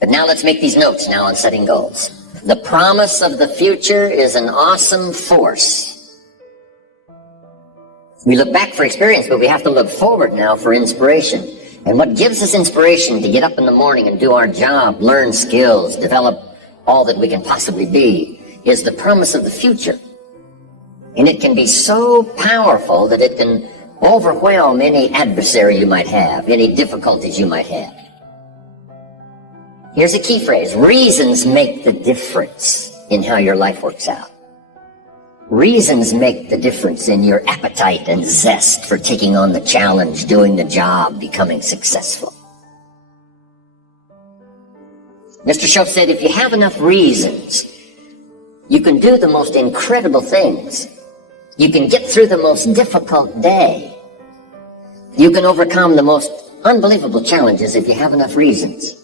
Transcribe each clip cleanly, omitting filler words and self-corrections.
But now let's make these notes now on setting goals. The promise of the future is an awesome force. We look back for experience, but we have to look forward now for inspiration. And what gives us inspiration to get up in the morning and do our job, learn skills, develop all that we can possibly be, is the promise of the future. And it can be so powerful that it can overwhelm any adversary you might have, any difficulties you might have. Here's a key phrase. Reasons make the difference in how your life works out. Reasons make the difference in your appetite and zest for taking on the challenge, doing the job, becoming successful. Mr. Shoaff said, if you have enough reasons, you can do the most incredible things. You can get through the most difficult day. You can overcome the most unbelievable challenges if you have enough reasons.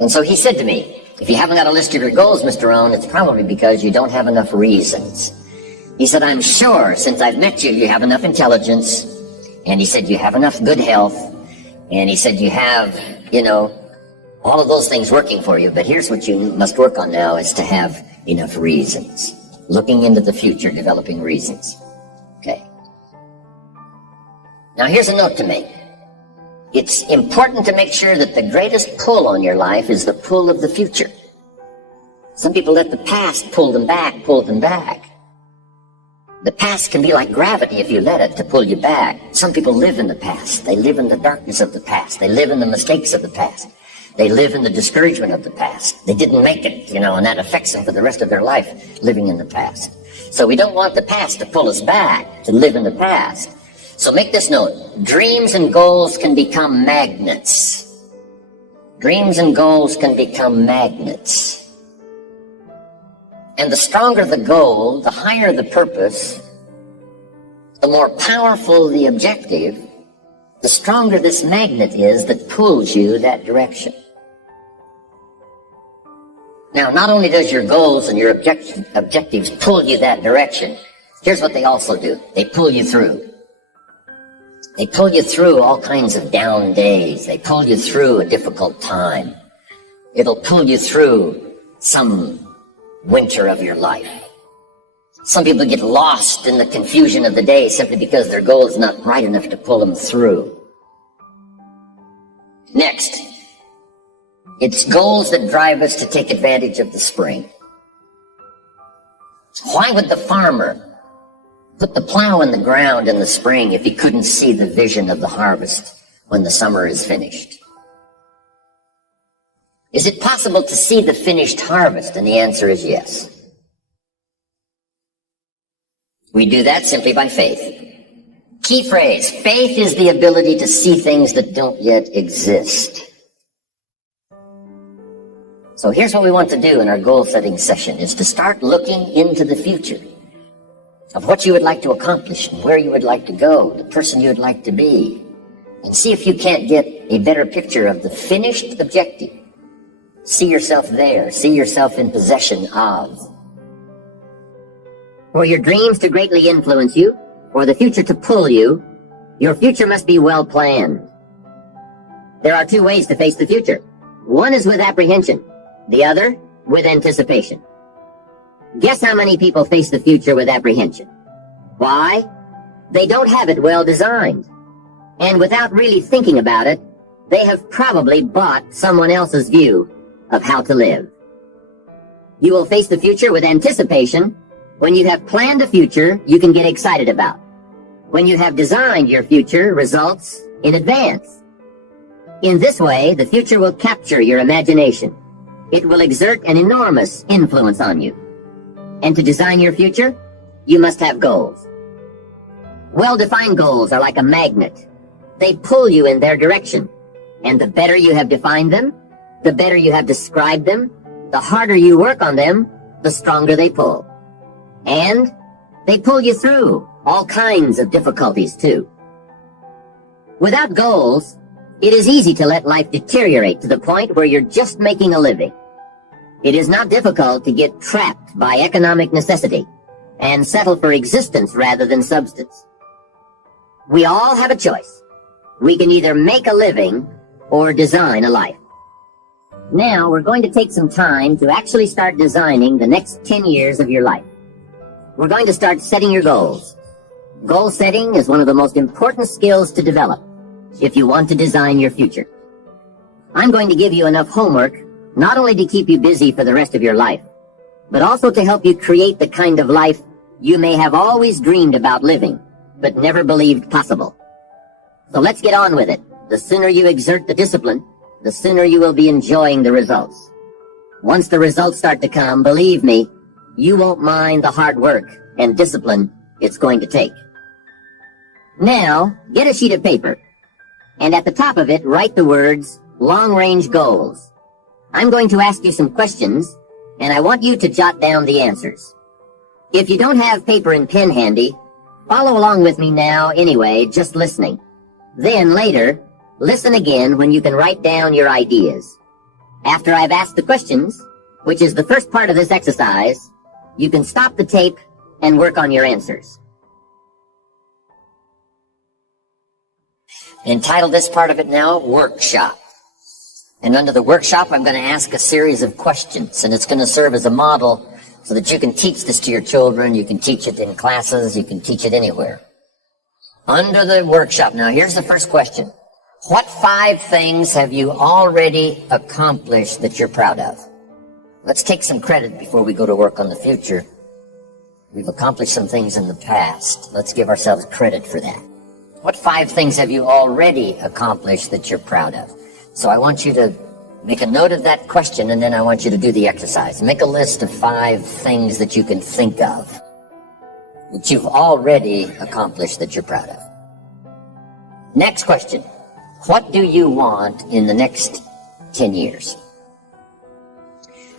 And so he said to me, if you haven't got a list of your goals, Mr. Rohn, it's probably because you don't have enough reasons. He said, I'm sure since I've met you, you have enough intelligence. And he said, you have enough good health. And he said, you have, all of those things working for you. But here's what you must work on now is to have enough reasons. Looking into the future, developing reasons. Okay. Now here's a note to make. It's important to make sure that the greatest pull on your life is the pull of the future. Some people let the past pull them back. The past can be like gravity if you let it to pull you back. Some people live in the past. They live in the darkness of the past. They live in the mistakes of the past. They live in the discouragement of the past. They didn't make it, and that affects them for the rest of their life, living in the past. So we don't want the past to pull us back, to live in the past. So make this note. Dreams and goals can become magnets. Dreams and goals can become magnets. And the stronger the goal, the higher the purpose, the more powerful the objective, the stronger this magnet is that pulls you that direction. Now, not only does your goals and your objectives pull you that direction, here's what they also do. They pull you through. They pull you through all kinds of down days. They pull you through a difficult time. It'll pull you through some winter of your life. Some people get lost in the confusion of the day simply because their goal is not bright enough to pull them through. Next, it's goals that drive us to take advantage of the spring. Why would the farmer put the plow in the ground in the spring if he couldn't see the vision of the harvest when the summer is finished? Is it possible to see the finished harvest? And the answer is yes. We do that simply by faith. Key phrase, faith is the ability to see things that don't yet exist. So here's what we want to do in our goal-setting session, is to start looking into the future of what you would like to accomplish and where you would like to go, the person you would like to be, and see if you can't get a better picture of the finished objective. See yourself there. See yourself in possession of. For your dreams to greatly influence you, for the future to pull you, your future must be well planned. There are two ways to face the future. One is with apprehension, the other with anticipation. Guess how many people face the future with apprehension? Why? They don't have it well designed. And without really thinking about it, they have probably bought someone else's view of how to live. You will face the future with anticipation when you have planned a future you can get excited about. When you have designed your future results in advance. In this way, the future will capture your imagination. It will exert an enormous influence on you. And to design your future, you must have goals. Well-defined goals are like a magnet. They pull you in their direction. And the better you have defined them, the better you have described them, the harder you work on them, the stronger they pull. And they pull you through all kinds of difficulties too. Without goals, it is easy to let life deteriorate to the point where you're just making a living. It is not difficult to get trapped by economic necessity and settle for existence rather than substance. We all have a choice. We can either make a living or design a life. Now, we're going to take some time to actually start designing the next 10 years of your life. We're going to start setting your goals. Goal setting is one of the most important skills to develop if you want to design your future. I'm going to give you enough homework not only to keep you busy for the rest of your life, but also to help you create the kind of life you may have always dreamed about living, but never believed possible. So let's get on with it. The sooner you exert the discipline, the sooner you will be enjoying the results. Once the results start to come, believe me, you won't mind the hard work and discipline it's going to take. Now, get a sheet of paper, and at the top of it, write the words, long-range goals. I'm going to ask you some questions, and I want you to jot down the answers. If you don't have paper and pen handy, follow along with me now anyway, just listening. Then later, listen again when you can write down your ideas. After I've asked the questions, which is the first part of this exercise, you can stop the tape and work on your answers. Entitle this part of it now, Workshop. And under the workshop, I'm going to ask a series of questions, and it's going to serve as a model so that you can teach this to your children, you can teach it in classes, you can teach it anywhere. Under the workshop, now here's the first question. What 5 things have you already accomplished that you're proud of? Let's take some credit before we go to work on the future. We've accomplished some things in the past. Let's give ourselves credit for that. What 5 things have you already accomplished that you're proud of? So I want you to make a note of that question, and then I want you to do the exercise. Make a list of 5 things that you can think of that you've already accomplished that you're proud of. Next question. What do you want in the next 10 years?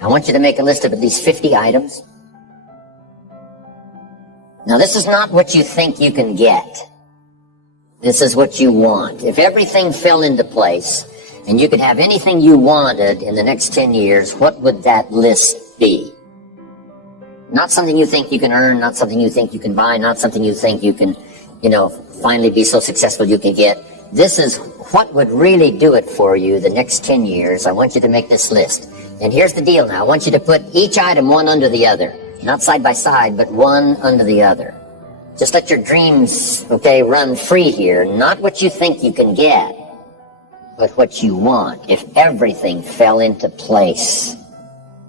I want you to make a list of at least 50 items. Now, this is not what you think you can get. This is what you want. If everything fell into place, and you could have anything you wanted in the next 10 years, what would that list be? Not something you think you can earn, not something you think you can buy, not something you think you can, finally be so successful you can get. This is what would really do it for you the next 10 years. I want you to make this list. And here's the deal now. I want you to put each item one under the other. Not side by side, but one under the other. Just let your dreams, run free here. Not what you think you can get, but what you want. If everything fell into place,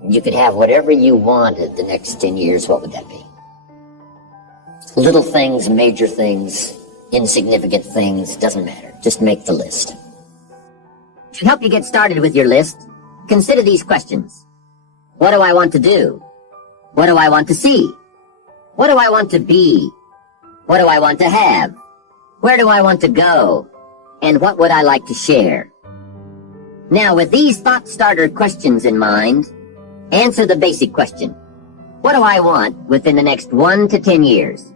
you could have whatever you wanted the next 10 years, what would that be? Little things, major things, insignificant things, doesn't matter. Just make the list. To help you get started with your list, consider these questions. What do I want to do? What do I want to see? What do I want to be? What do I want to have? Where do I want to go? And what would I like to share? Now, with these thought starter questions in mind, answer the basic question. What do I want within the next 1 to 10 years?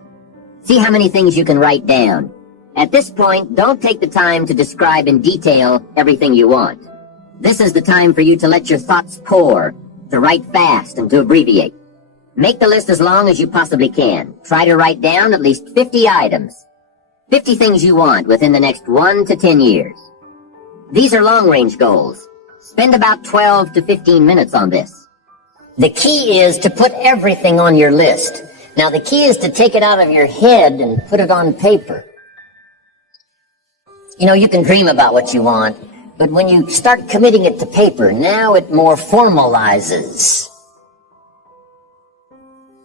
See how many things you can write down. At this point, don't take the time to describe in detail everything you want. This is the time for you to let your thoughts pour, to write fast and to abbreviate. Make the list as long as you possibly can. Try to write down at least 50 items. 50 things you want within the next 1 to 10 years. These are long-range goals. Spend about 12 to 15 minutes on this. The key is to put everything on your list. Now, the key is to take it out of your head and put it on paper. You can dream about what you want, but when you start committing it to paper, now it more formalizes.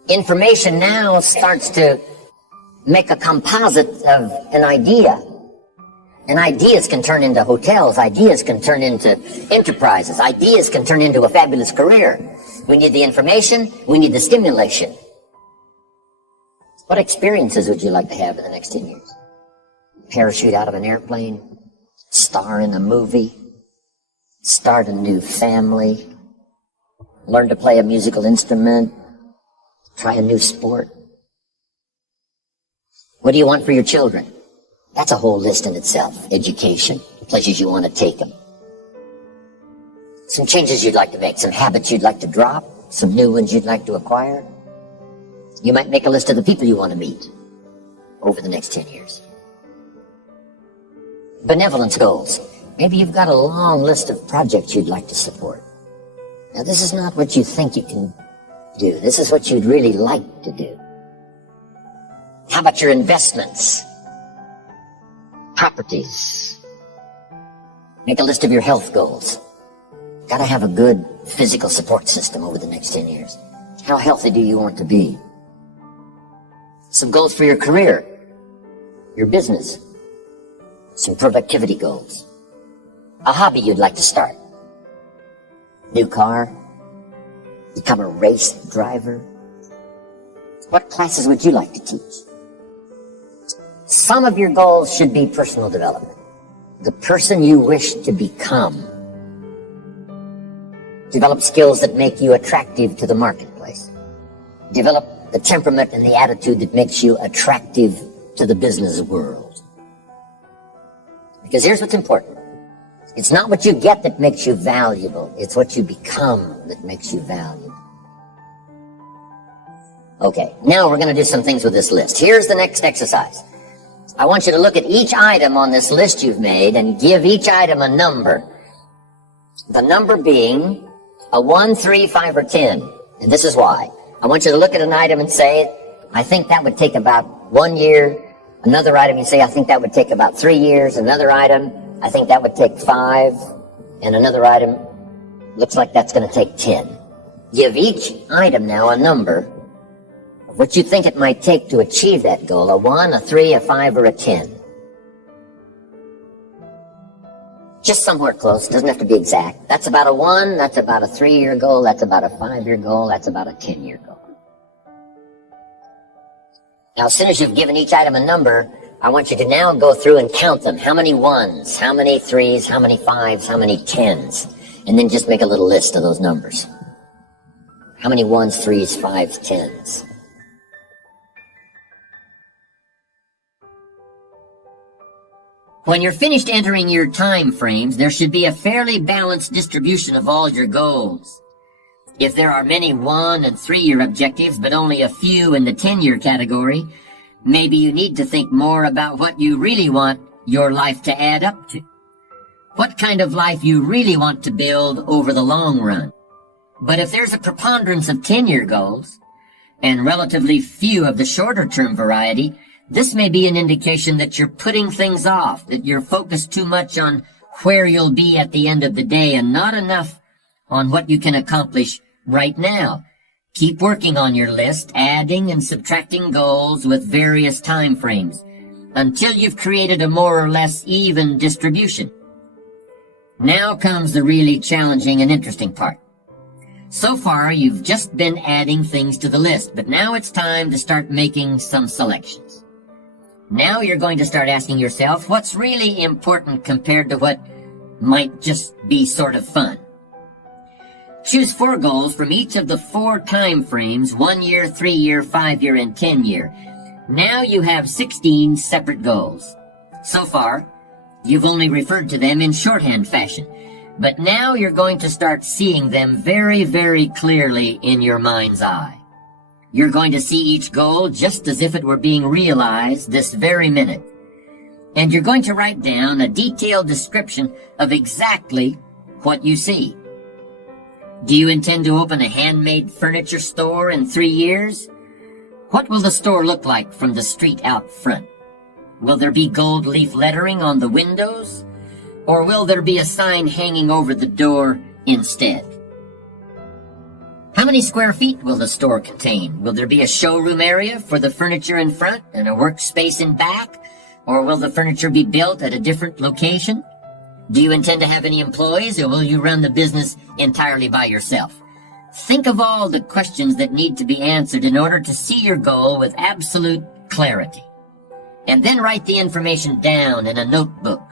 Information now starts to make a composite of an idea. And ideas can turn into hotels. Ideas can turn into enterprises. Ideas can turn into a fabulous career. We need the information. We need the stimulation. What experiences would you like to have in the next 10 years? Parachute out of an airplane, star in a movie, start a new family, learn to play a musical instrument, try a new sport. What do you want for your children? That's a whole list in itself. Education, places you want to take them. Some changes you'd like to make, some habits you'd like to drop, some new ones you'd like to acquire. You might make a list of the people you want to meet over the next 10 years. Benevolence goals. Maybe you've got a long list of projects you'd like to support. Now, this is not what you think you can do. This is what you'd really like to do. How about your investments? Properties. Make a list of your health goals. Got to have a good physical support system over the next 10 years. How healthy do you want to be? Some goals for your career, your business, some productivity goals, a hobby you'd like to start, new car, become a race driver. What classes would you like to teach? Some of your goals should be personal development. The person you wish to become. Develop skills that make you attractive to the marketplace. Develop the temperament and the attitude that makes you attractive to the business world. Because here's what's important. It's not what you get that makes you valuable. It's what you become that makes you valuable. Okay, now we're going to do some things with this list. Here's the next exercise. I want you to look at each item on this list you've made and give each item a number. The number being a 1, 3, 5, or 10. And this is why. I want you to look at an item and say, I think that would take about 1 year. Another item, you say, I think that would take about 3 years. Another item, I think that would take 5. And another item, looks like that's going to take 10. Give each item now a number of what you think it might take to achieve that goal. A 1, a 3, a 5, or a 10. Just somewhere close. It doesn't have to be exact. That's about a 1. That's about a 3-year goal. That's about a 5-year goal. That's about a 10-year goal. Now, as soon as you've given each item a number, I want you to now go through and count them. How many 1s? How many 3s? How many 5s? How many 10s? And then just make a little list of those numbers. How many 1s, 3s, 5s, 10s? When you're finished entering your time frames, there should be a fairly balanced distribution of all your goals. If there are many 1- and 3-year objectives, but only a few in the 10-year category, maybe you need to think more about what you really want your life to add up to. What kind of life you really want to build over the long run. But if there's a preponderance of 10-year goals, and relatively few of the shorter-term variety, this may be an indication that you're putting things off, that you're focused too much on where you'll be at the end of the day and not enough on what you can accomplish right now. Keep working on your list, adding and subtracting goals with various time frames until you've created a more or less even distribution. Now comes the really challenging and interesting part. So far, you've just been adding things to the list, but now it's time to start making some selections. Now you're going to start asking yourself what's really important compared to what might just be sort of fun. Choose 4 goals from each of the 4 time frames, 1 year, 3 year, 5 year, and 10 year. Now you have 16 separate goals. So far, you've only referred to them in shorthand fashion, but now you're going to start seeing them very, very clearly in your mind's eye. You're going to see each goal just as if it were being realized this very minute. And you're going to write down a detailed description of exactly what you see. Do you intend to open a handmade furniture store in 3 years? What will the store look like from the street out front? Will there be gold leaf lettering on the windows? Or will there be a sign hanging over the door instead? How many square feet will the store contain? Will there be a showroom area for the furniture in front and a workspace in back? Or will the furniture be built at a different location? Do you intend to have any employees, or will you run the business entirely by yourself? Think of all the questions that need to be answered in order to see your goal with absolute clarity. And then write the information down in a notebook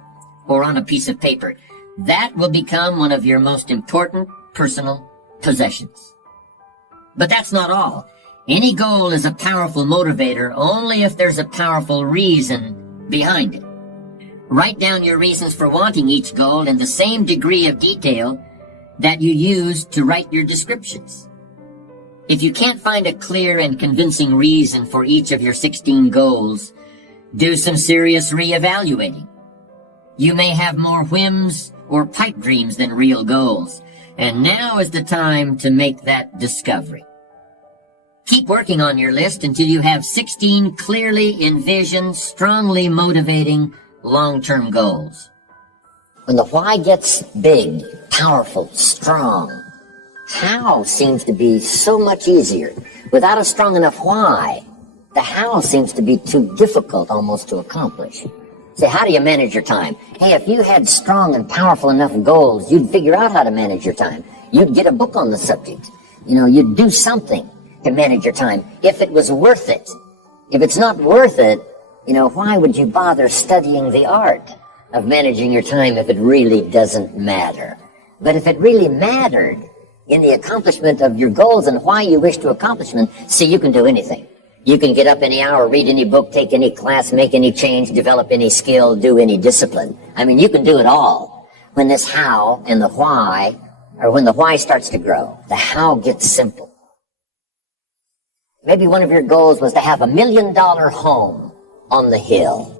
or on a piece of paper. That will become one of your most important personal possessions. But that's not all. Any goal is a powerful motivator only if there's a powerful reason behind it. Write down your reasons for wanting each goal in the same degree of detail that you use to write your descriptions. If you can't find a clear and convincing reason for each of your 16 goals, do some serious reevaluating. You may have more whims or pipe dreams than real goals. And now is the time to make that discovery. Keep working on your list until you have 16 clearly envisioned, strongly motivating, long-term goals. When the why gets big, powerful, strong, how seems to be so much easier. Without a strong enough why, the how seems to be too difficult almost to accomplish. Say, how do you manage your time? Hey, if you had strong and powerful enough goals, you'd figure out how to manage your time. You'd get a book on the subject. You'd do something to manage your time if it was worth it. If it's not worth it, why would you bother studying the art of managing your time if it really doesn't matter? But if it really mattered in the accomplishment of your goals and why you wish to accomplish them, see, you can do anything. You can get up any hour, read any book, take any class, make any change, develop any skill, do any discipline. You can do it all. When this how and the why, or when the why starts to grow, the how gets simple. Maybe one of your goals was to have $1 million home on the hill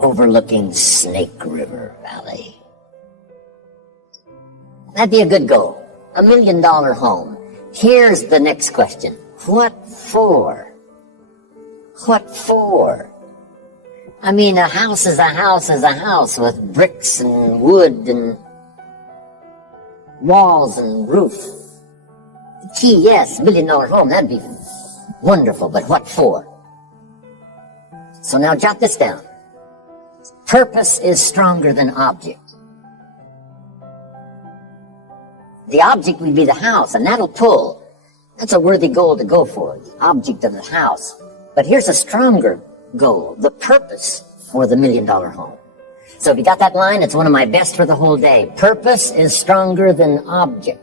overlooking Snake River Valley. That'd be a good goal. $1 million home. Here's the next question. What for? What for? A house is a house is a house with bricks and wood and walls and roof. The key, yes, $1 million home, that'd be wonderful, but what for? So now jot this down. Purpose is stronger than object. The object would be the house, and that'll pull. That's a worthy goal to go for, the object of the house. But here's a stronger goal, the purpose for the $1 million home. So if you got that line, it's one of my best for the whole day. Purpose is stronger than object.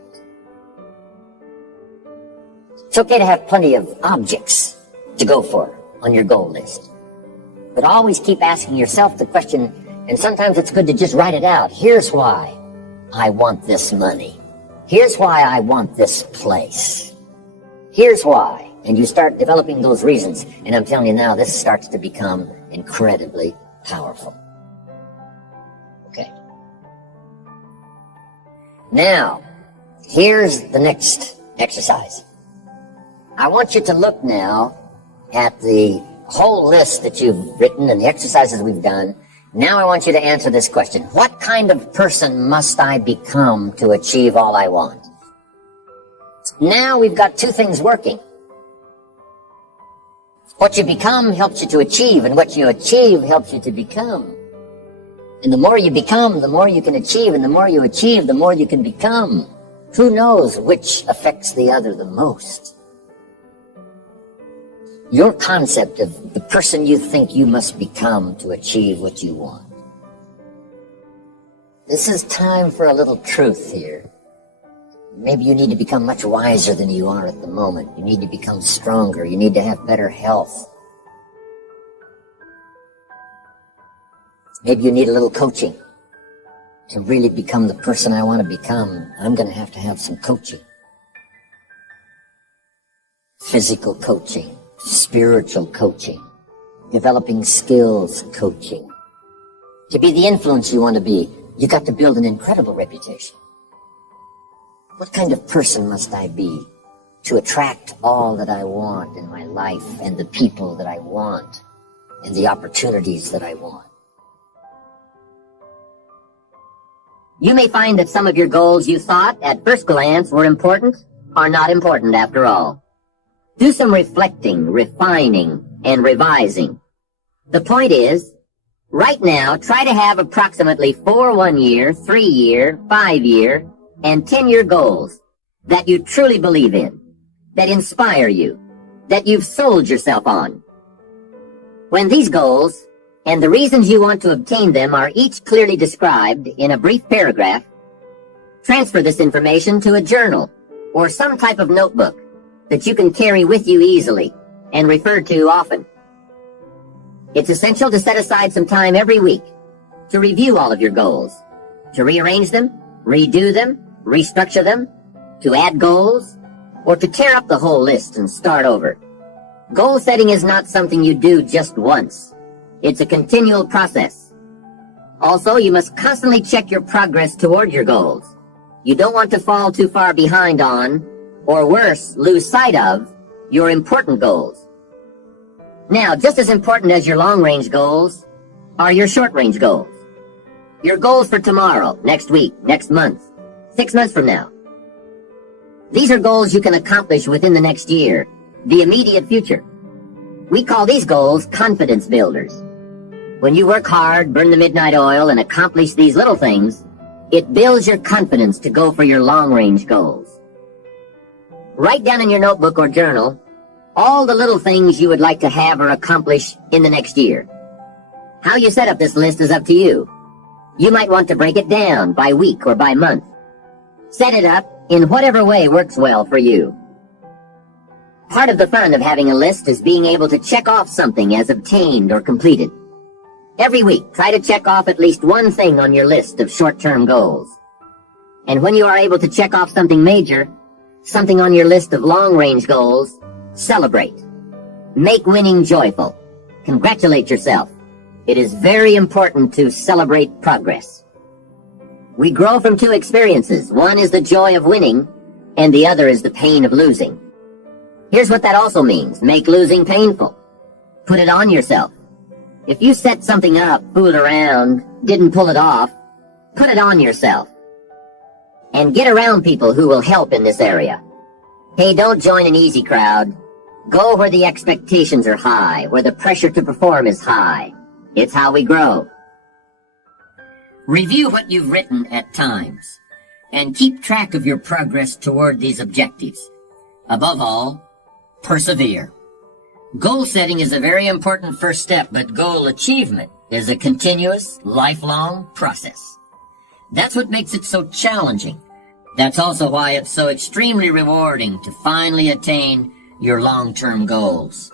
It's okay to have plenty of objects to go for on your goal list. But always keep asking yourself the question, and sometimes it's good to just write it out. Here's why I want this money. Here's why I want this place. Here's why. And you start developing those reasons. And I'm telling you now, this starts to become incredibly powerful. Okay. Now, here's the next exercise. I want you to look now at the whole list that you've written and the exercises we've done. Now I want you to answer this question. What kind of person must I become to achieve all I want? Now we've got two things working. What you become helps you to achieve, and what you achieve helps you to become. And the more you become, the more you can achieve, and the more you achieve, the more you can become. Who knows which affects the other the most? Your concept of the person you think you must become to achieve what you want. This is time for a little truth here. Maybe you need to become much wiser than you are at the moment. You need to become stronger. You need to have better health. Maybe you need a little coaching. To really become the person I want to become, I'm going to have some coaching. Physical coaching, spiritual coaching, developing skills coaching. To be the influence you want to be, you got to build an incredible reputation. What kind of person must I be to attract all that I want in my life and the people that I want and the opportunities that I want? You may find that some of your goals you thought at first glance were important are not important after all. Do some reflecting, refining, and revising. The point is, right now, try to have approximately 4 1-year, 3-year, 5-year, and 10-year goals that you truly believe in, that inspire you, that you've sold yourself on. When these goals and the reasons you want to obtain them are each clearly described in a brief paragraph, transfer this information to a journal or some type of notebook that you can carry with you easily and refer to often. It's essential to set aside some time every week to review all of your goals, to rearrange them, redo them, restructure them, to add goals, or to tear up the whole list and start over. Goal setting is not something you do just once. It's a continual process. Also, you must constantly check your progress toward your goals. You don't want to fall too far behind on, or worse, lose sight of, your important goals. Now, just as important as your long-range goals are your short-range goals. Your goals for tomorrow, next week, next month, 6 months from now. These are goals you can accomplish within the next year, the immediate future. We call these goals confidence builders. When you work hard, burn the midnight oil, and accomplish these little things, it builds your confidence to go for your long-range goals. Write down in your notebook or journal all the little things you would like to have or accomplish in the next year. How you set up this list is up to you. You might want to break it down by week or by month. Set it up in whatever way works well for you. Part of the fun of having a list is being able to check off something as obtained or completed. Every week, try to check off at least one thing on your list of short-term goals. And when you are able to check off something major, something on your list of long-range goals, celebrate. Make winning joyful. Congratulate yourself. It is very important to celebrate progress. We grow from two experiences. One is the joy of winning, and the other is the pain of losing. Here's what that also means. Make losing painful. Put it on yourself. If you set something up, fooled around, didn't pull it off, put it on yourself. And get around people who will help in this area. Hey, don't join an easy crowd. Go where the expectations are high, where the pressure to perform is high. It's how we grow. Review what you've written at times, and keep track of your progress toward these objectives. Above all, persevere. Goal setting is a very important first step, but goal achievement is a continuous, lifelong process. That's what makes it so challenging. That's also why it's so extremely rewarding to finally attain your long-term goals.